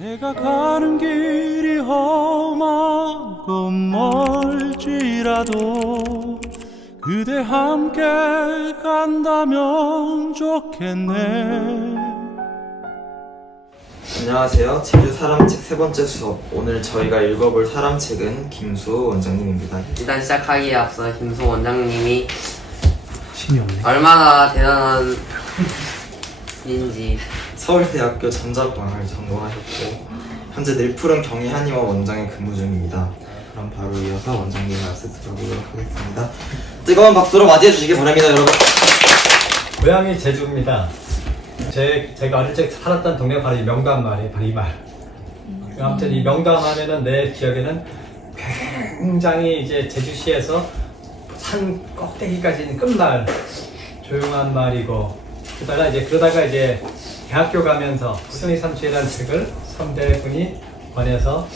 내가 가는 길이 험하고 멀지라도 그대 함께 간다면 좋겠네 안녕하세요. 제주 사람책 세 번째 수업. 오늘 저희가 읽어볼 사람책은 김수 원장님입니다. 일단 시작하기에 앞서 김소 원장님이 힘이 없네 얼마나 대단한 분인지 서울대학교 전자공학을 전공하셨고 현재 늘푸른 경희 한의원 원장에 근무 중입니다. 그럼 바로 이어서 원장님 말씀 들어보도록 하겠습니다. 뜨거운 박수로 맞이해 주시기 바랍니다, 여러분. 고향이 제주입니다. 제, 제가 어릴 적 살았던 동네가 바로 이 명담 말이에요. 바로 이 말. 아무튼 이 명담 하면은 내 기억에는 굉장히 이제 제주시에서 산 꼭대기까지 있는 끝말 조용한 말이고 그러다가 이제 그러다가 이제 대학교 가면서 순위 삼수라는 책을 선배분이 권해서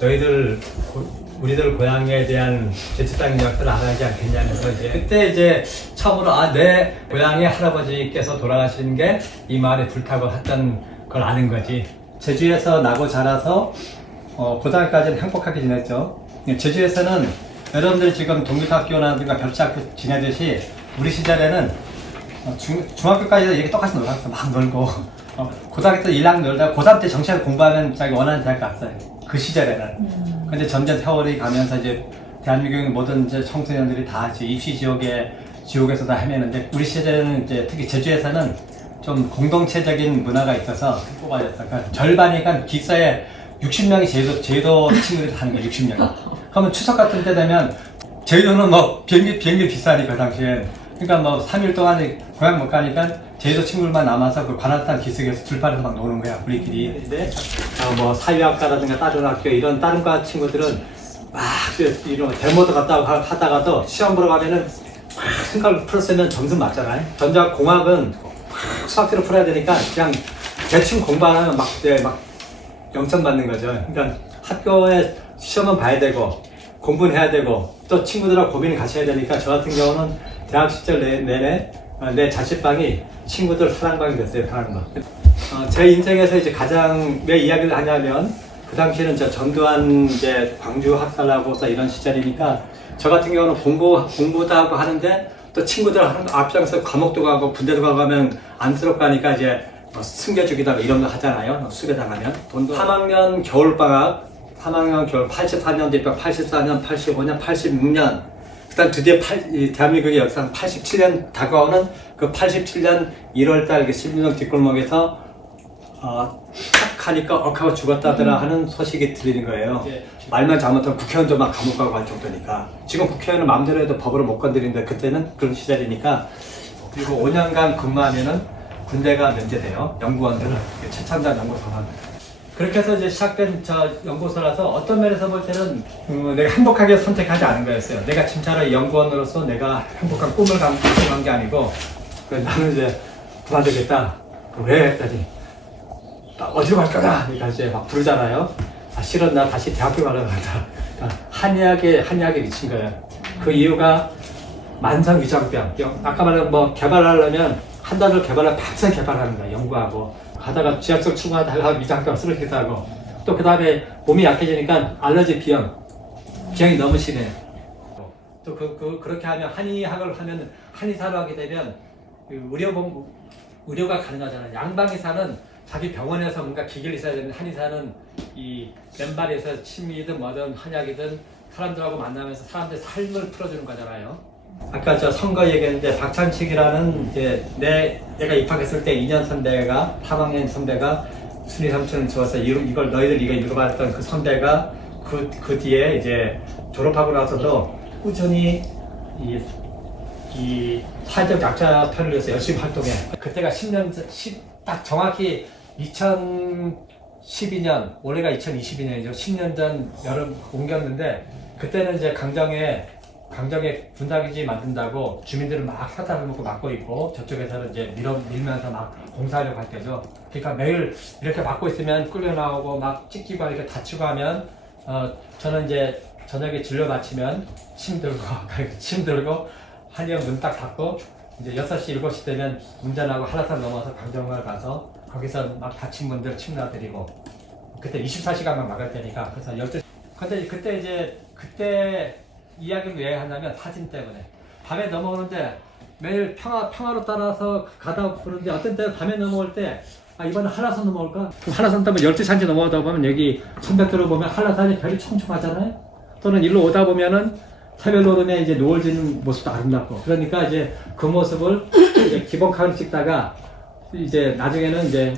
너희들 고- 우리들 고향에 대한 땅 역사를 알아야지 않겠냐면서 이제 그때 이제 처음으로 아 내 고향의 할아버지께서 돌아가신 게이 말에 불타고 했던 걸 아는 거지 제주에서 나고 자라서 어, 고등학교까지는 행복하게 지냈죠. 제주에서는 여러분들 지금 독립학교나 별치학교 지내듯이 우리 시절에는 어, 중, 중학교까지도 이렇게 똑같이 놀았어. 막 놀고. 어, 고등학교 때 1학 놀다가 고3 때 정시에서 공부하면 자기 원하는 대학 갔어요. 그 시절에는. 근데 점점 세월이 가면서 이제 대한민국의 모든 이제 청소년들이 다 이제 입시 지옥에, 지옥에서 다 헤매는데 우리 시절에는 이제 특히 제주에서는 좀 공동체적인 문화가 있어서 뽑아졌어. 그러니까 절반이니까 기사에 60명이 제주도, 제주도 친구들이 하는 거야, 60명. 그러면 추석 같은 때 되면 제주도는 뭐 비행기, 비행기 비싸니까 그 당시엔. 그러니까 뭐 3일 동안 고향 못 가니까 제주도 친구들만 남아서 그 관악산 기슭에서 들판에서 막 노는 거야, 우리끼리. 근데 어, 뭐 사회학과라든가 다른 학교 이런 다른 과 친구들은 막 이런 데모도 갔다 가- 하다가도 시험 보러 가면은 막 생각을 풀었으면 점수 맞잖아요. 전자공학은 막 수학대로 풀어야 되니까 그냥 대충 공부하면 막, 이제 막 0점 받는 거죠. 그러니까 학교에 시험은 봐야 되고 공부는 해야 되고 또 친구들하고 고민을 같이 해야 되니까 저 같은 경우는 대학 시절 내, 내내 어, 내 자취방이 친구들 사랑방이 됐어요. 사랑방. 어, 제 인생에서 이제 가장 왜 이야기를 하냐면 그 당시에는 저 전두환 이제 광주 학살하고서 이런 시절이니까 저 같은 경우는 공부 공부도 하고 하는데 또 친구들 한- 앞장서 감옥도 가고 군대도 가고 하면 안쓰럽고 하니까 이제 뭐 숨겨주기도 하고 이런 거 하잖아요. 뭐 수배당하면 돈도 3학년 겨울방학 3학년 겨울 84년 대표 84년 85년 86년 그다음 드디어 팔- 이 대한민국의 역사 87년 다가오는 그 87년 1월달 그 신분정 뒷골목에서 어, 탁 하니까 억하고 죽었다더라 하는 소식이 들리는 거예요. 말만 잘못하면 국회의원도 막 감옥 가고 할 정도니까. 지금 국회의원은 마음대로 해도 법으로 못 건드리는데 그때는 그런 시절이니까. 그리고 5년간 근무하면은 군대가 면제돼요. 연구원들은. 최첨단 연구소만. 그렇게 해서 이제 시작된 저 연구소라서 어떤 면에서 볼 때는 음, 내가 행복하게 선택하지 않은 거였어요. 내가 진짜로 연구원으로서 내가 행복한 꿈을 감춘 게 아니고 그래서 나는 이제 그만두겠다. 왜 했더니 나 어디로 갈 거다. 그러니까 이제 막 부르잖아요. 아, 실은 나 다시 대학교 가려 간다. 그러니까 한의학에, 한의학에 미친 거예요. 그 이유가 만성 위장병. 영- 아까 말한 뭐 개발하려면 한 달을 개발을 밤새 개발하는 거야. 연구하고. 하다가 지하철 출근하다가 위장병 쓰러지기도 하고. 또 그 다음에 몸이 약해지니까 알러지 비염. 비염이 너무 심해. 또 그, 그, 그렇게 하면 한의학을 하면 한의사로 하게 되면 그 의료 공 의료가 가능하잖아요. 양방의사는 자기 병원에서 뭔가 기계를 있어야 되는데 한의사는 이 맨발에서 침이든 뭐든 한약이든 사람들하고 만나면서 사람들의 삶을 풀어주는 거잖아요. 아까 저 선거 얘기했는데 박찬식이라는 이제 내 내가 입학했을 때 2년 선배가 3학년 선배가 순위 삼촌을 주어서 이- 이걸 너희들 이거 읽어봤던 그 선배가 그, 그 뒤에 이제 졸업하고 나서도 꾸준히 이, 이 사회적 약자 편을 위해서 열심히 활동해. 그때가 10년, 전- 10, 딱 정확히 2012년, 올해가 2022년이죠. 10년 전 여름 옮겼는데, 그때는 이제 강정에, 강정에 분당기지 만든다고 주민들은 막 사탕을 먹고 막고 있고, 저쪽에서는 이제 밀어, 밀면서 막 공사하려고 할 때죠. 그러니까 매일 이렇게 막고 있으면 끌려 나오고 막 찢기고 이렇게 다치고 하면, 어, 저는 이제 저녁에 진료 마치면 침 들고, 침 들고, 한의원 문 딱 닫고, 이제 6시, 7시 되면 운전하고 한라산 넘어서 강정마을 가서 거기서 막 다친 분들 침 놔드리고 그때 24시간만 막을 테니까 그래서 12시 근데 그때 이제 그때 이야기를 왜 하냐면 사진 때문에 밤에 넘어오는데 매일 평화 평화로 따라서 가다 보는데 어떤 때 밤에 넘어올 때 아, 이번에 한라산 넘어올까? 한라산 때문에 12시간째 넘어오다 보면 여기 천백도로 보면 한라산이 별이 촘촘하잖아요? 또는 일로 오다 보면은 오면 이제 노을 지는 모습도 아름답고 그러니까 이제 그 모습을 이제 기본 카메라 찍다가 이제 나중에는 이제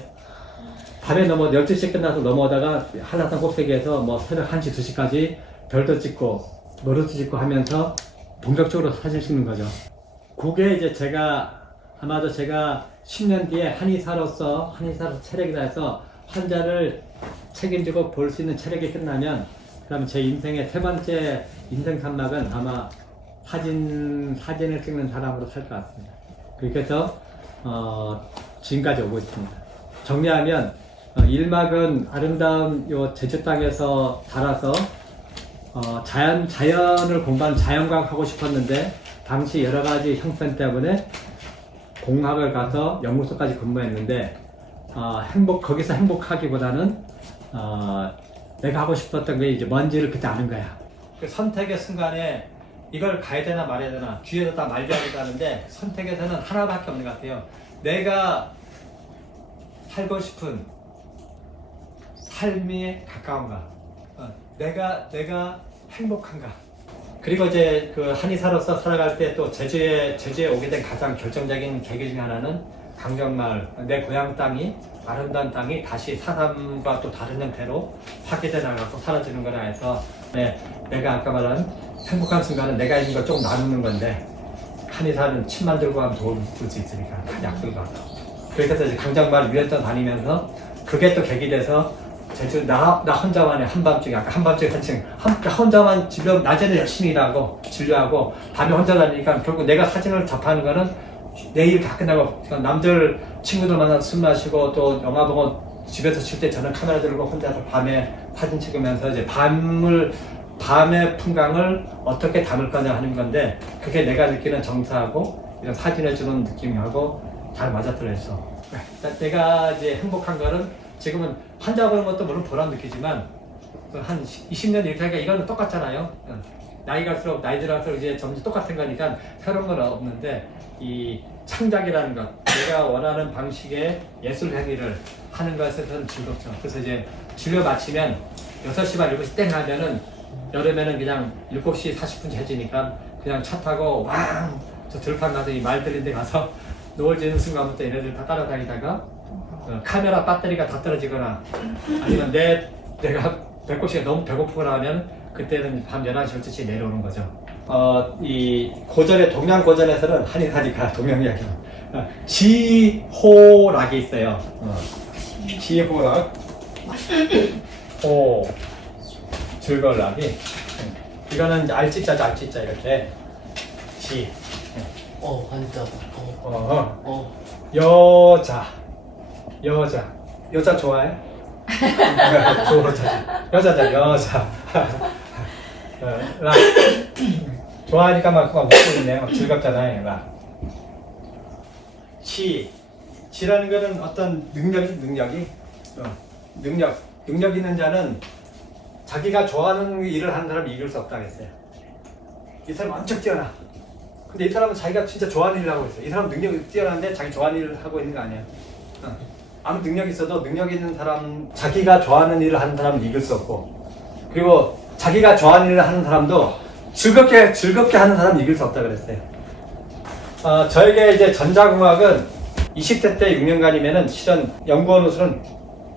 밤에 넘어 12시에 끝나서 넘어오다가 한라산 꼭대기에서 뭐 새벽 1시, 2시까지 별도 찍고 노릇도 찍고 하면서 본격적으로 사진 찍는 거죠. 그게 이제 제가 아마도 제가 10년 뒤에 한의사로서 한의사로서 체력이 다 해서 환자를 책임지고 볼 수 있는 체력이 끝나면 그러면 제 인생의 세 번째 인생 산막은 아마 사진 사진을 찍는 사람으로 살 것 같습니다. 그렇게 해서 어, 지금까지 오고 있습니다. 정리하면 어, 1막은 아름다운 요 제주 땅에서 자라서 어, 자연 자연을 공부하는 자연과학 하고 싶었는데 당시 여러 가지 형편 때문에 공학을 가서 연구소까지 근무했는데 어, 행복 거기서 행복하기보다는 어, 내가 하고 싶었던 게 이제 뭔지를 그때 아는 거야. 그 선택의 순간에 이걸 가야 되나 말아야 되나 뒤에서 다 말려야 된다는데 선택에서는 하나밖에 없는 것 같아요. 내가 살고 싶은 삶에 가까운가? 어, 내가 내가 행복한가? 그리고 이제 그 한의사로서 살아갈 때 또 제주에 제주에 오게 된 가장 결정적인 계기 중에 하나는 강정마을 내 고향 땅이 아름다운 땅이 다시 사람과 또 다른 형태로 파괴돼 나가고 사라지는 거라 해서 네, 내가 아까 말한 행복한 순간은 내가 있는 걸 조금 나누는 건데 한의사는 침 만들고 하면 도움을 줄수 있으니까 하고 그렇게 해서 이제 강정마을 1년 다니면서 그게 또 계기 돼서 제주 나, 나 혼자만의 한밤중에 아까 한밤중에 한층 한, 나 혼자만 진료 낮에는 열심히 일하고 진료하고 밤에 혼자 다니니까 결국 내가 사진을 접하는 거는 내일 다 끝나고 그냥 남들 친구들 만나서 술 마시고 또 영화 보고 집에서 쉴 때 저는 카메라 들고 혼자서 밤에 사진 찍으면서 이제 밤을 밤의 풍광을 어떻게 담을 거냐 하는 건데 그게 내가 느끼는 정서하고 이런 사진을 주는 느낌하고 잘 맞아떨어져. 내가 이제 행복한 거는 지금은 환자 보는 것도 물론 보람 느끼지만 그한 20년 이렇게 하니까 이거는 똑같잖아요. 어, 나이 갈수록 나이 들어갈수록 이제 점점 똑같은 거니까 새로운 건 없는데 이 창작이라는 것 내가 원하는 방식의 예술 행위를 하는 것에 저는 즐겁죠. 그래서 이제 진료 마치면 6시 반 7시 땡 하면은 여름에는 그냥 7시 40분 해지니까 그냥 차 타고 왕저 들판 가서 이 말 들린 데 가서 노을 지는 순간부터 얘네들 다 따라다니다가 어, 카메라 배터리가 다 떨어지거나 아니면 내 내가 배꼽시가 너무 배고프거나 하면 그때는 밤 11시 12시에 내려오는 거죠. 어, 이 고전의 동양 고전에서는 한인하니까 동양 이야기. 어, 지호락이 있어요. 어, 지호락. 호 즐거울 락이. 이거는 알찌자죠 알찌자 이렇게 지. 어 환자. 어. 어, 어. 여자 여자 여자 좋아해? 여자 여자자 여자 어, 락 좋아하니까 막 그거 먹고 있네 막 즐겁잖아요 락 치. 치라는 거는 어떤 능력이 능력이 어, 능력 능력 있는 자는 자기가 좋아하는 일을 하는 사람이 이길 수 없다고 했어요 이 사람 엄청 뛰어나 근데 이 사람은 자기가 진짜 좋아하는 일을 하고 있어. 이 사람 능력이 뛰어난데 자기 좋아하는 일을 하고 있는 거 아니야. 어. 아무 능력이 있어도 능력 있는 사람, 자기가 좋아하는 일을 하는 사람은 이길 수 없고, 그리고 자기가 좋아하는 일을 하는 사람도 즐겁게 즐겁게 하는 사람은 이길 수 없다 그랬어요. 어, 저에게 이제 전자공학은 20대 때 6년간이면은 실은 연구원 으로서는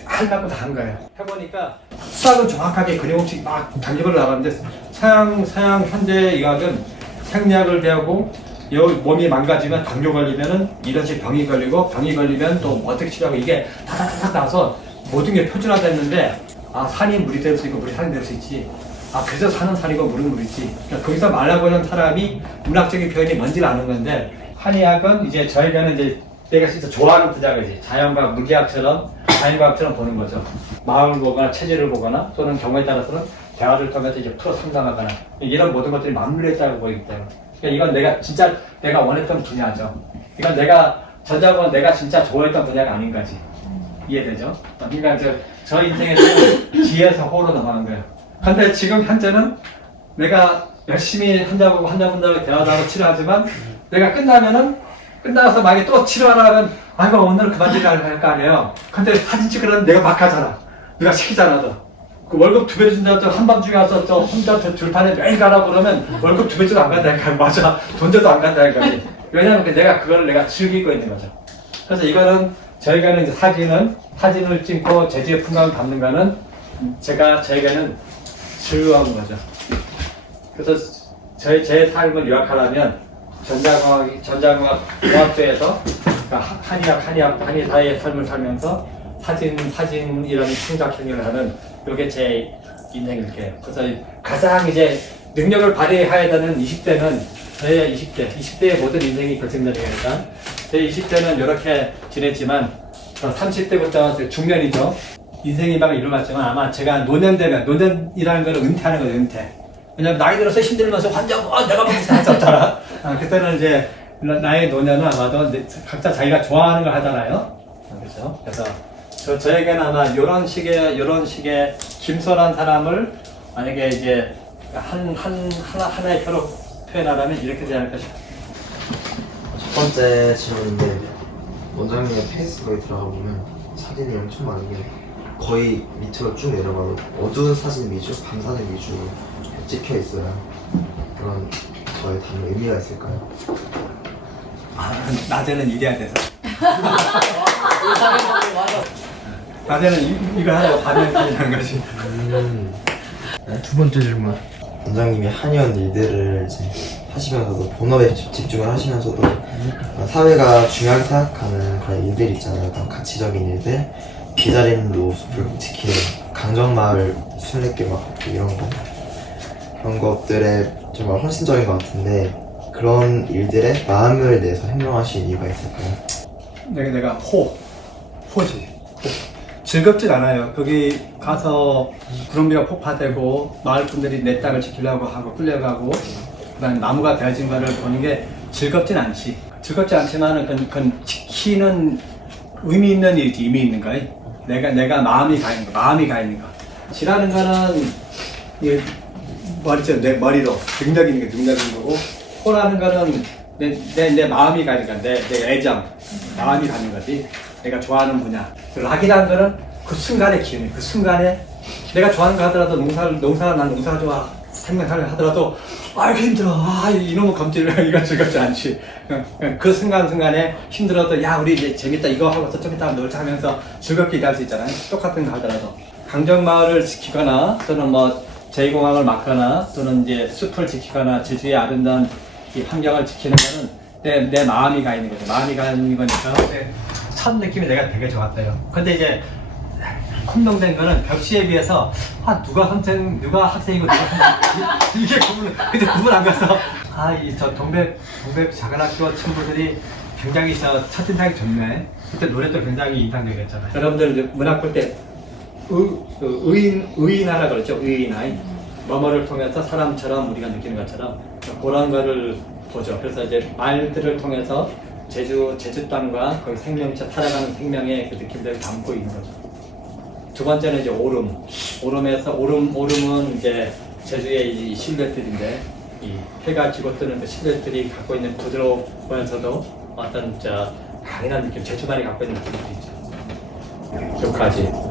한다고 다한 거예요. 해보니까 수학은 정확하게 그림없이 막 단계별로 나가는데 서양 서양 현대 의학은 생리학을 배우고 여 몸이 망가지면 당뇨 걸리면은 이런 식 병이 걸리고 병이 걸리면 또 어떻게 치료하고 이게 다다다닥 나서 모든 게 표준화됐는데 아 산이 물이 될 수 있고 물이 산이 될 수 있지. 아 그래서 산은 산이고 물은 물이지. 그러니까 거기서 말라보는 사람이 문학적인 표현이 뭔지를 아는 건데 한의학은 이제 저에게는 이제 내가 진짜 좋아하는 분야가지 자연과 물리학처럼 자연과학처럼 보는 거죠. 마음을 보거나 체질을 보거나 또는 경우에 따라서는 대화를 통해서 이제 풀어 상담하거나 이런 모든 것들이 맞물려 있다고 보이기 때문에 그러니까 이건 내가 진짜 내가 원했던 분야죠. 이건 내가 전작은 내가 진짜 좋아했던 분야가 아닌 거지. 이해되죠? 어, 그러니까 저, 저 인생에서 지에서 호로 나가는 거예요. 근데 지금 현재는 내가 열심히 환자하고 환자분들하고 대화하고 치료하지만 내가 끝나면은 끝나서 만약에 또 치료하라면 아이고 오늘 그만 치료를 할거 아니에요. 근데 사진 찍으려면 내가 막 하잖아. 내가 시키잖아. 또. 그 월급 두 배 준다고 또 한밤중에 와서 또 혼자 저 줄판에 매일 가라고 그러면 월급 두배 줘도 안 간다니까. 맞아. 돈 줘도 안 간다니까. 왜냐면 그 내가 그걸 내가 즐기고 있는 거죠. 그래서 이거는 저희가는 이제 사진은 사진을 찍고 제주의 풍광을 담는 거는 제가 저희가는 즐거운 거죠. 그래서 저희 제 삶을 요약하려면 전자공학 전자공학 공학교에서 그러니까 하- 한의학 한의학 한의사의 삶을 살면서 사진 사진이라는 창작 행위를 하는 이게 제 인생일 거예요. 그래서 가장 이제 능력을 발휘해야 되는 20대는 저의 20대 20대의 모든 인생이 결정되는 거니까 제 20대는 이렇게 지냈지만 30대부터 중년이죠. 인생이 막 일어났지만 아마 제가 노년 되면 노년이라는 걸 은퇴하는 거죠 은퇴. 왜냐면 나이 들어서 힘들면서 환장 아 내가 뭔지 하잖아. 아, 그때는 이제 나- 나의 노년은 아마도 각자 자기가 좋아하는 걸 하잖아요. 아, 그렇죠. 그래서 저, 저에게는 아마 이런 식의 이런 식의 김선한 사람을 만약에 이제 한, 한, 하나, 하나의 표로 표현하라면 이렇게 되지 않을까 싶어요. 첫 번째 질문인데 원장님의 페이스북에 들어가 보면 사진이 엄청 많은 게 거의 밑으로 쭉 내려가도 어두운 사진 위주, 밤사진 위주로 찍혀 있어요. 그런 저의 다른 의미가 있을까요? 아, 낮에는 일해야 돼서. 낮에는 이- 일을 하려고 밤에는 일하는 거지. 두 번째 질문 원장님이 한의원 일들을 이제 하시면서도 본업에 집- 집중을 하시면서도 사회가 중요하게 생각하는 그런 일들 있잖아요. 그런 가치적인 일들, 기다리는 노숲을 지키는 강정마을 순례길 막 걷기 이런 거 그런 것들에 정말 헌신적인 것 같은데 그런 일들에 마음을 내서 행동하신 이유가 있을까요? 내가 내가 호 호지 호. 즐겁진 않아요. 거기 가서 구름비가 폭파되고 마을 분들이 내 땅을 지키려고 하고 끌려가고 그다음 나무가 베어진 거를 보는 게 즐겁진 않지. 즐겁지 않지만은 그건, 그건 지키는 의미 있는 일이지 의미 있는 거야. 내가 내가 마음이 가 있는 거, 마음이 가 있는 거. 지라는 거는 이 머리죠 내 머리로 능력 있는 게 능력 있는 거고 호라는 거는 내, 내, 내 마음이 가는 거야 내, 내 애정 마음이 가는 거지 내가 좋아하는 분야. 락이라는 거는 그 순간의 기운이 그 순간에 내가 좋아하는 거 하더라도 농사를 농사 난 농사가 좋아 생명하려 하더라도 아이고 힘들어. 아 이놈의 검질 이거 즐겁지 않지. 그 순간순간에 힘들어도 야 우리 이제 재밌다. 이거 하고서 좀 이따 놀자 하면서 즐겁게 일할 수 있잖아요. 똑같은 거 하더라도. 강정마을을 지키거나 또는 뭐 제2공항을 막거나 또는 이제 숲을 지키거나 제주의 아름다운 이 환경을 지키는 거는 내, 내 마음이 가 있는 거죠. 마음이 가 있는 거니까. 네, 첫 느낌이 내가 되게 좋았어요. 근데 이제 혼동된 거는 벽시에 비해서 아 누가 학생 누가 학생이고 누가 학생이고 이게 구분 근데 구분 안 가서 아이 저 동백 동백 작은 학교 친구들이 굉장히 저 첫 인상이 좋네 그때 노래도 굉장히 인상적이었잖아요 여러분들 문학 볼 때 의, 그 의인, 의인하라 그러죠. 의인하이. 뭐뭐를 통해서 사람처럼 우리가 느끼는 것처럼 그런 거를 보죠. 그래서 이제 말들을 통해서 제주, 제주 땅과 거기 생명체, 살아가는 생명의 그 느낌들을 담고 있는 거죠. 두 번째는 이제 오름. 오름에서, 오름, 오름은 이제 제주의 이 실루엣들인데, 이 해가 지고 뜨는 그 실루엣들이 갖고 있는 부드러우면서도 어떤 저 강인한 느낌, 제주만이 갖고 있는 느낌들이 있죠. 여기까지.